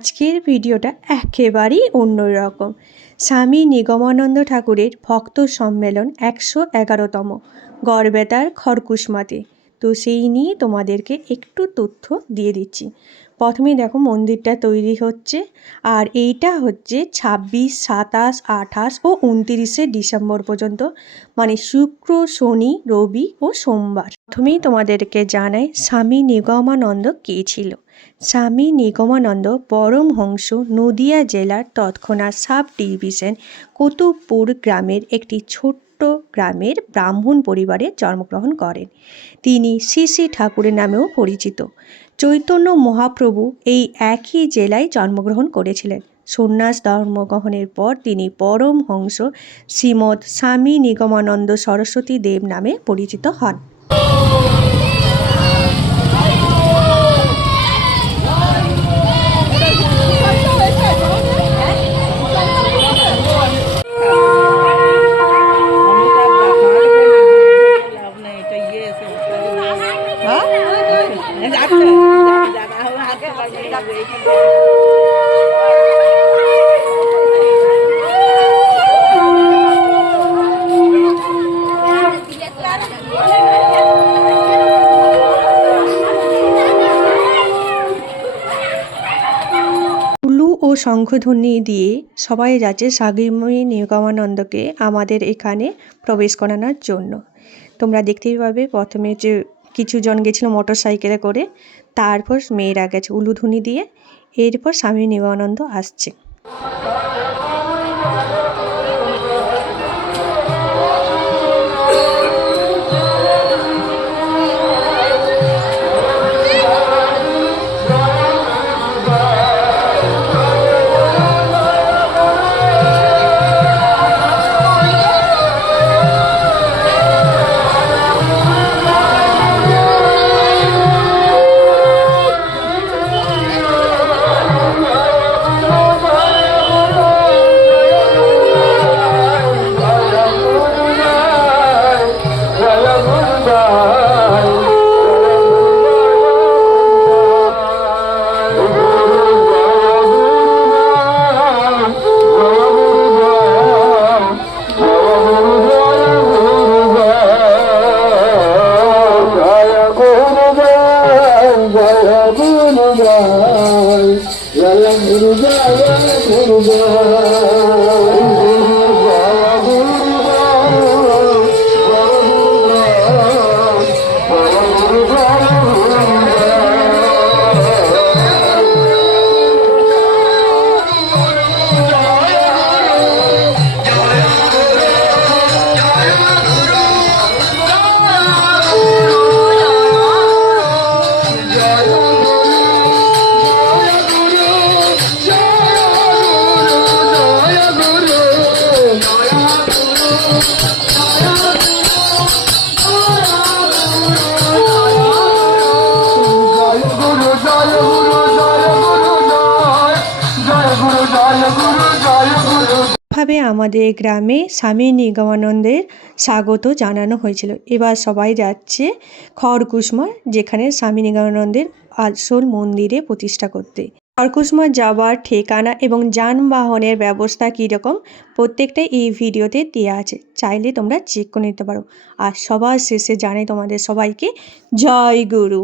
আজকের ভিডিওটা একেবারেই অন্যরকম। স্বামী নিগমানন্দ ঠাকুরের ভক্ত সম্মেলন 111তম গড়বেতার খড়কুশমাতে। তো সেই নিয়ে তোমাদেরকে একটু তথ্য দিয়ে দিচ্ছি। প্রথমে দেখো মন্দিরটা তৈরি হচ্ছে, আর এইটা হচ্ছে 26, 27, 28 ও 29শে ডিসেম্বর পর্যন্ত, মানে শুক্র, শনি, রবি ও সোমবার। প্রথমেই তোমাদেরকে জানাই স্বামী নিগমানন্দ কে ছিল। স্বামী নিগমানন্দ পরমহংস নদিয়া জেলার তৎক্ষণাৎ সাব ডিভিশন কুতুবপুর গ্রামের একটি ছোট্ট গ্রামের ব্রাহ্মণ পরিবারে জন্মগ্রহণ করেন। তিনি শ্রী শ্রী ঠাকুরের নামেও পরিচিত। চৈতন্য মহাপ্রভু এই একই জেলায় জন্মগ্রহণ করেছিলেন। সন্ন্যাস ধর্মগ্রহণের পর তিনি পরমহংস শ্রীমৎ স্বামী নিগমানন্দ সরস্বতী দেব নামে পরিচিত হন। ও শঙ্খধ্বনি দিয়ে সবাই যাচ্ছে স্বামী নিগমানন্দকে আমাদের এখানে প্রবেশ করানোর জন্য। তোমরা দেখতেই পাবে প্রথমে যে কিছু জন গেছিলো মোটর সাইকেলে করে, তারপর মেয়েরা গেছে উলুধ্বনি দিয়ে, এরপর স্বামী নিগমানন্দ আসছে। ভাবে আমাদের গ্রামে স্বামী নিগমানন্দের স্বাগত জানানো হয়েছিল। এবার সবাই যাচ্ছে খড়কুশমা, যেখানে স্বামী নিগমানন্দের আসল মন্দিরে প্রতিষ্ঠা করতে। খড়কুশমা যাওয়ার ঠিকানা এবং যানবাহনের ব্যবস্থা কীরকম প্রত্যেকটাই এই ভিডিওতে দেওয়া আছে, চাইলে তোমরা চেক করে নিতে পারো। আর সবার শেষে জানাই তোমাদের সবাইকে জয় গুরু।